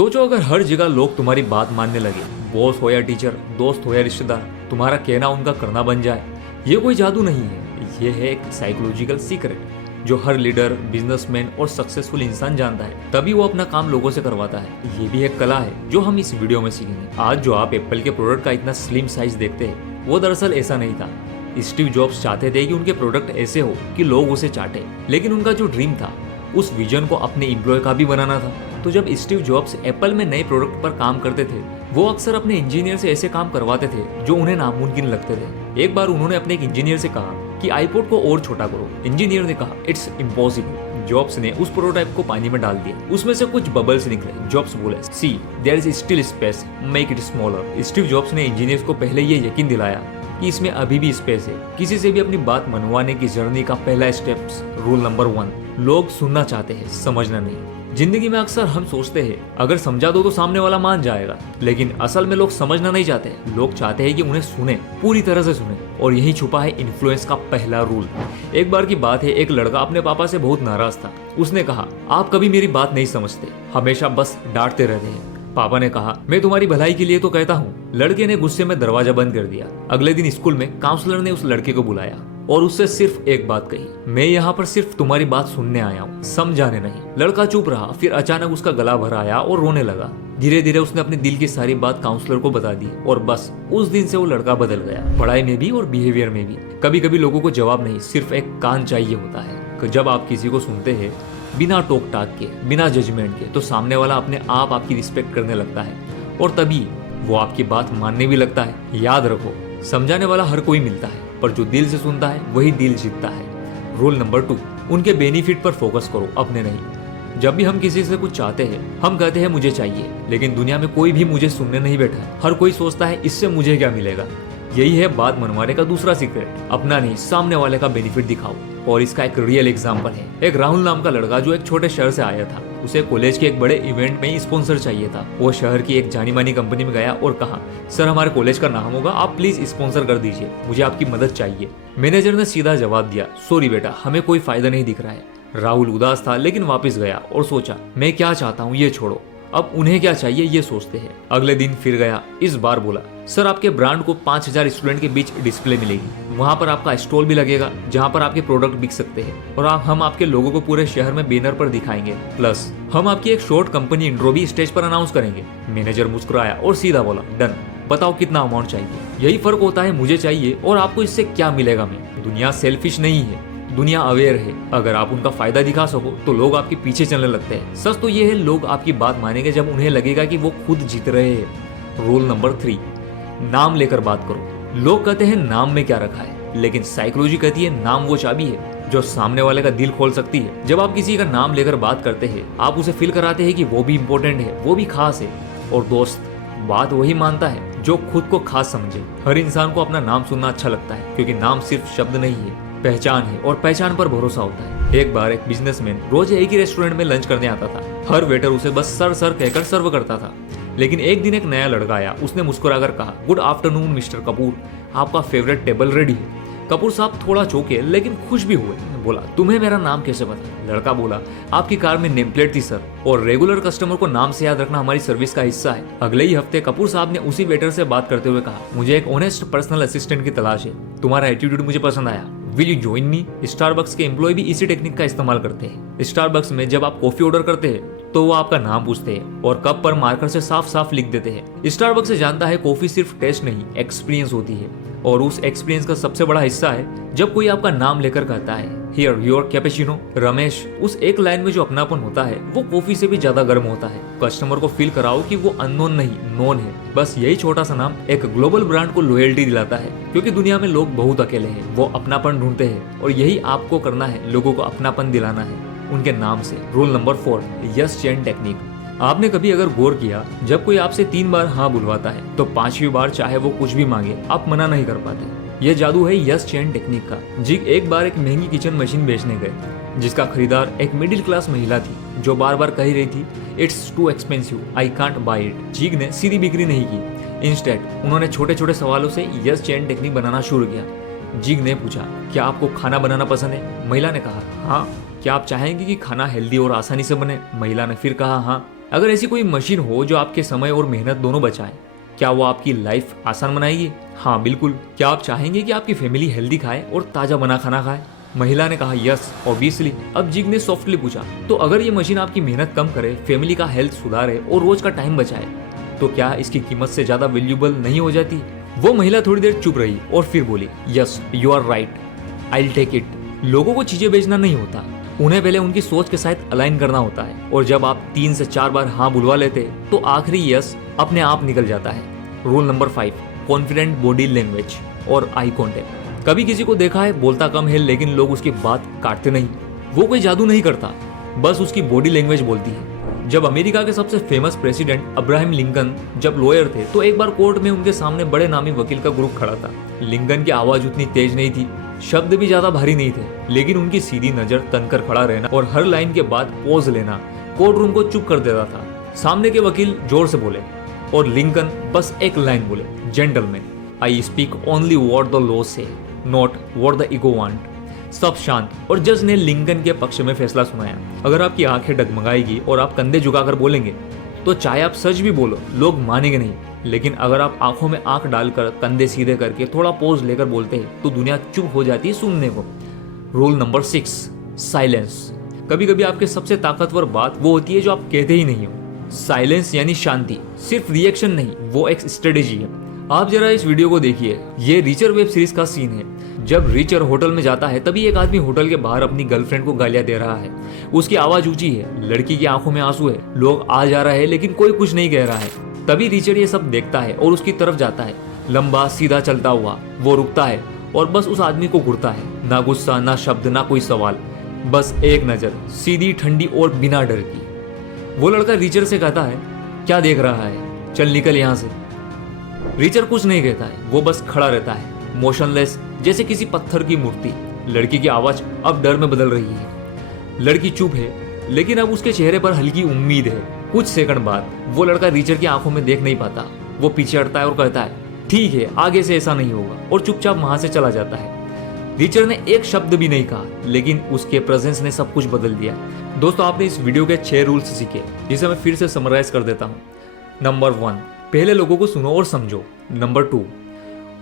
सोचो अगर हर जगह लोग तुम्हारी बात मानने लगे, बॉस हो या टीचर, दोस्त हो या रिश्तेदार, तुम्हारा कहना उनका करना बन जाए। ये कोई जादू नहीं है, ये है एक साइकोलॉजिकल सीक्रेट जो हर लीडर, बिजनेसमैन और सक्सेसफुल इंसान जानता है, तभी वो अपना काम लोगों से करवाता है। ये भी एक कला है जो हम इस वीडियो में सीखेंगे। आज जो आप एप्पल के प्रोडक्ट का इतना स्लिम साइज देखते हैं, वो दरअसल ऐसा नहीं था। स्टीव जॉब्स चाहते थे कि उनके प्रोडक्ट ऐसे हो कि लोग उसे चाटे, लेकिन उनका जो ड्रीम था उस विजन को अपने एम्प्लॉय का भी बनाना था। तो जब स्टीव जॉब्स एप्पल में नए प्रोडक्ट पर काम करते थे, वो अक्सर अपने इंजीनियर से ऐसे काम करवाते थे जो उन्हें नामुमकिन लगते थे। एक बार उन्होंने अपने एक इंजीनियर से कहा कि आईपॉड को और छोटा करो। इंजीनियर ने कहा इट्स इम्पॉसिबल। जॉब्स ने उस प्रोटोटाइप को पानी में डाल दिया, उसमें से कुछ बबल्स निकले। जॉब्स बोले see there is still space, make it smaller. Steve Jobs ने इंजीनियर्स को पहले ये यकीन दिलाया कि इसमें अभी भी स्पेस है। किसी से भी अपनी बात मनवाने की जर्नी का पहला स्टेप्स, रूल नंबर 1, लोग सुनना चाहते हैं, समझना नहीं। जिंदगी में अक्सर हम सोचते हैं अगर समझा दो तो सामने वाला मान जाएगा, लेकिन असल में लोग समझना नहीं चाहते। लोग चाहते हैं कि उन्हें सुने, पूरी तरह से सुने। और यही छुपा है इन्फ्लुएंस का पहला रूल। एक बार की बात है, एक लड़का अपने पापा से बहुत नाराज था। उसने कहा आप कभी मेरी बात नहीं समझते, हमेशा बस डांटते रहते हैं। पापा ने कहा मैं तुम्हारी भलाई के लिए तो कहता हूँ। लड़के ने गुस्से में दरवाजा बंद कर दिया। अगले दिन स्कूल में काउंसलर ने उस लड़के को बुलाया और उससे सिर्फ एक बात कही, मैं यहाँ पर सिर्फ तुम्हारी बात सुनने आया हूँ, समझाने नहीं। लड़का चुप रहा, फिर अचानक उसका गला भर आया और रोने लगा। धीरे धीरे उसने अपने दिल की सारी बात काउंसलर को बता दी और बस उस दिन से वो लड़का बदल गया, पढ़ाई में भी और बिहेवियर में भी। कभी कभी लोगों को जवाब नहीं, सिर्फ एक कान चाहिए होता है। जब आप किसी को सुनते हैं बिना टोक टाक के, बिना जजमेंट के, तो सामने वाला अपने आप आपकी रिस्पेक्ट करने लगता है और तभी वो आपकी बात मानने भी लगता है। याद रखो, समझाने वाला हर कोई मिलता है, पर जो दिल से सुनता है वही दिल जीतता है। रूल नंबर 2, उनके बेनिफिट पर फोकस करो, अपने नहीं। जब भी हम किसी से कुछ चाहते हैं, हम कहते हैं मुझे चाहिए, लेकिन दुनिया में कोई भी मुझे सुनने नहीं बैठा है। हर कोई सोचता है इससे मुझे क्या मिलेगा। यही है बात मनवाने का दूसरा सीक्रेट, अपना नहीं, सामने वाले का बेनिफिट दिखाओ। और इसका एक रियल एग्जाम्पल है। एक राहुल नाम का लड़का जो एक छोटे शहर से आया था, उसे कॉलेज के एक बड़े इवेंट में स्पॉन्सर चाहिए था। वो शहर की एक जानी मानी कंपनी में गया और कहा सर हमारे कॉलेज का नाम होगा, आप प्लीज स्पॉन्सर कर दीजिए, मुझे आपकी मदद चाहिए। मैनेजर ने सीधा जवाब दिया सॉरी बेटा, हमें कोई फायदा नहीं दिख रहा है। राहुल उदास था, लेकिन वापस गया और सोचा मैं क्या चाहता हूँ ये छोड़ो, अब उन्हें क्या चाहिए ये सोचते हैं। अगले दिन फिर गया, इस बार बोला सर आपके ब्रांड को 5000 स्टूडेंट के बीच डिस्प्ले मिलेगी, वहाँ पर आपका स्टॉल भी लगेगा जहाँ पर आपके प्रोडक्ट बिक सकते हैं, और हम आपके लोगों को पूरे शहर में बैनर पर दिखाएंगे, प्लस हम आपकी एक शॉर्ट कंपनी इंट्रो भी स्टेज पर अनाउंस करेंगे। मैनेजर मुस्कुराया और सीधा बोला डन, बताओ कितना अमाउंट चाहिए। यही फर्क होता है मुझे चाहिए और आपको इससे क्या मिलेगा में। दुनिया सेल्फिश नहीं है, दुनिया अवेयर है। अगर आप उनका फायदा दिखा सको तो लोग आपके पीछे चलने लगते हैं। सच तो ये है, लोग आपकी बात मानेंगे जब उन्हें लगेगा कि वो खुद जीत रहे हैं। रूल नंबर 3, नाम लेकर बात करो। लोग कहते हैं नाम में क्या रखा है, लेकिन साइकोलॉजी कहती है नाम वो चाबी है जो सामने वाले का दिल खोल सकती है। जब आप किसी का नाम लेकर बात करते हैं, आप उसे फील कराते हैं कि वो भी इंपॉर्टेंट है, वो भी खास है। और दोस्त, बात वही मानता है जो खुद को खास समझे। हर इंसान को अपना नाम सुनना अच्छा लगता है, क्योंकि नाम सिर्फ शब्द नहीं है, पहचान है, और पहचान पर भरोसा होता है। एक बार एक बिजनेसमैन रोज एक ही रेस्टोरेंट में लंच करने आता था। हर वेटर उसे बस सर सर कहकर सर्व करता था। लेकिन एक दिन एक नया लड़का आया, उसने मुस्कुराकर कहा गुड आफ्टरनून मिस्टर कपूर, आपका फेवरेट टेबल रेडी है। कपूर साहब थोड़ा चौंके लेकिन खुश भी हुए। बोला तुम्हें मेरा नाम कैसे पता? लड़का बोला आपकी कार में नेम प्लेट थी सर, और रेगुलर कस्टमर को नाम से याद रखना हमारी सर्विस का हिस्सा है। अगले ही हफ्ते कपूर साहब ने उसी वेटर से बात करते हुए कहा मुझे एक ऑनेस्ट पर्सनल असिस्टेंट की तलाश है, तुम्हारा एटीट्यूड मुझे पसंद आया, will you join me? Starbucks के एम्प्लॉय भी इसी टेक्निक का इस्तेमाल करते हैं। स्टारबक्स में जब आप कॉफी ऑर्डर करते हैं तो वो आपका नाम पूछते हैं और कप पर मार्कर से साफ साफ लिख देते हैं। स्टारबक्स से जानता है कॉफी सिर्फ टेस्ट नहीं, एक्सपीरियंस होती है, और उस एक्सपीरियंस का सबसे बड़ा हिस्सा है जब कोई आपका नाम लेकर कहता है हियर योर कैपेचिनो रमेश। उस एक लाइन में जो अपनापन होता है वो कॉफी से भी ज्यादा गर्म होता है। कस्टमर को फील कराओ कि वो अननोन नहीं, नोन है। बस यही छोटा सा नाम एक ग्लोबल ब्रांड को लॉयल्टी दिलाता है, क्योंकि दुनिया में लोग बहुत अकेले हैं, वो अपनापन ढूंढते हैं, और यही आपको करना है, लोगों को अपनापन दिलाना है उनके नाम से। Rule number 4, yes chain technique. आपने कभी अगर गौर किया, जब कोई आपसे 3 बार हाँ बुलवाता है तो 5वीं बार चाहे वो कुछ भी मांगे आप मना नहीं कर पाते। यह जादू है यस चेन टेक्निक का। जिग एक बार एक महंगी किचन मशीन बेचने गए, जिसका खरीदार एक मिडिल क्लास महिला थी जो बार बार कह रही थी it's too expensive, I can't buy it. जिग ने सीधी बिक्री नहीं की, इंस्टेड उन्होंने छोटे छोटे सवालों से यस चेन टेक्निक बनाना शुरू किया। जिग ने पूछा क्या आपको खाना बनाना पसंद है? महिला ने कहा हाँ। क्या आप चाहेंगे कि खाना हेल्दी और आसानी से बने? महिला ने फिर कहा हाँ। अगर ऐसी कोई मशीन हो जो आपके समय और मेहनत दोनों बचाए, क्या वो आपकी लाइफ आसान बनाएगी? हाँ बिल्कुल। क्या आप चाहेंगे कि आपकी फैमिली हेल्दी खाए और ताजा बना खाना खाए? महिला ने कहा यस ऑब्वियसली। अब जिग ने सॉफ्टली पूछा, तो अगर ये मशीन आपकी मेहनत कम करे, फैमिली का हेल्थ सुधारे और रोज का टाइम बचाए, तो क्या इसकी कीमत से ज्यादा वैल्यूएबल नहीं हो जाती? वो महिला थोड़ी देर चुप रही और फिर बोली, yes you are right, I will take it. लोगों को चीजें बेचना नहीं होता, उन्हें पहले उनकी सोच के साथ अलाइन करना होता है, और जब आप 3 से 4 बार हाँ बुलवा लेते तो आखिरी यस अपने आप निकल जाता है। Rule number 5, confident body language और आई कॉन्टेक्ट। कभी किसी को देखा है बोलता कम है लेकिन लोग उसकी बात काटते नहीं? वो कोई जादू नहीं करता, बस उसकी बॉडी लैंग्वेज बोलती है। जब अमेरिका के सबसे फेमस प्रेसिडेंट अब्राहम लिंकन जब लॉयर थे, तो एक बार कोर्ट में उनके सामने बड़े नामी वकील का ग्रुप खड़ा था। लिंकन की आवाज उतनी तेज नहीं थी, शब्द भी ज्यादा भारी नहीं थे, लेकिन उनकी सीधी नजर तनकर खड़ा रहना और हर लाइन के बाद पोज लेना कोर्ट रूम को चुप कर देता था। सामने के वकील जोर से बोले और लिंकन बस एक लाइन बोले, gentleman, I speak only what the law say, not what the ego want. सब शांत और जज ने लिंकन के पक्ष में फैसला सुनाया। अगर आपकी आंखें डगमगाएगी और आप कंधे झुकाकर बोलेंगे तो चाहे आप सच भी बोलो, लोग मानेंगे नहीं, लेकिन अगर आप आंखों में आंख डालकर कंधे सीधे करके थोड़ा पोज लेकर बोलते हैं तो दुनिया चुप हो जाती है सुनने को। Rule number 6, silence. कभी कभी आपके सबसे ताकतवर बात वो होती है जो आप कहते ही नहीं हो। साइलेंस यानी शांति, सिर्फ रिएक्शन नहीं, वो एक स्ट्रेटेजी है। आप जरा इस वीडियो को देखिए, ये रीचर वेब सीरीज का सीन है। जब रीचर होटल में जाता है तभी एक आदमी होटल के बाहर अपनी गर्लफ्रेंड को गालियां दे रहा है। उसकी आवाज ऊंची है, लड़की की आंखों में आंसू है, लोग आ जा रहे हैं लेकिन कोई कुछ नहीं कह रहा है। तभी रीचर ये सब देखता है और उसकी तरफ जाता है। लंबा सीधा चलता हुआ वो रुकता है और बस उस आदमी को घूरता है। ना गुस्सा, ना शब्द, ना कोई सवाल, बस एक नजर, सीधी, ठंडी और बिना डर की। वो लड़का रीचर से कहता है, क्या देख रहा है, चल निकल यहाँ से। रीचर कुछ नहीं कहता है, वो बस खड़ा रहता है, मोशनलेस, जैसे किसी पत्थर की मूर्ति। लड़की की आवाज अब डर में बदल रही है। लड़की चुप है, लेकिन अब उसके चेहरे पर हल्की उम्मीद है। कुछ सेकंड बाद वो लड़का रीचर की आंखों में देख नहीं पाता। वो पीछे हटता है और कहता है, ठीक है, आगे से ऐसा नहीं होगा, और चुपचाप वहां से चला जाता है। रीचर ने एक शब्द भी नहीं कहा, लेकिन उसके प्रेजेंस ने सब कुछ बदल दिया। दोस्तों, आपने इस वीडियो के 6 रूल्स सीखे, जिसे मैं फिर से समराइज कर देता हूँ। नंबर 1, पहले लोगों को सुनो और समझो। नंबर 2,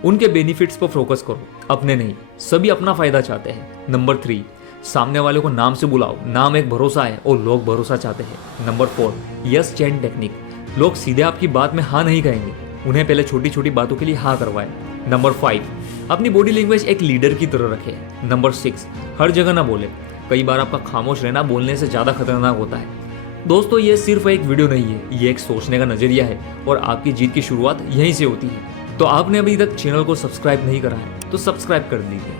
उनके बेनिफिट्स पर फोकस करो, अपने नहीं। सभी अपना फायदा चाहते हैं। नंबर 3, सामने वाले को नाम से बुलाओ, नाम एक भरोसा है और लोग भरोसा चाहते हैं। नंबर 4, यस चैन टेक्निक। लोग सीधे आपकी बात में हाँ नहीं कहेंगे, उन्हें पहले छोटी छोटी बातों के लिए हाँ करवाएं। नंबर 5, अपनी बॉडी लैंग्वेज एक लीडर की तरह रखें। नंबर 6, हर जगह ना बोले, कई बार आपका खामोश रहना बोलने से ज्यादा खतरनाक होता है। दोस्तों, ये सिर्फ एक वीडियो नहीं है, ये एक सोचने का नजरिया है, और आपकी जीत की शुरुआत यहीं से होती है। तो आपने अभी तक चैनल को सब्सक्राइब नहीं करा है तो सब्सक्राइब कर दीजिए।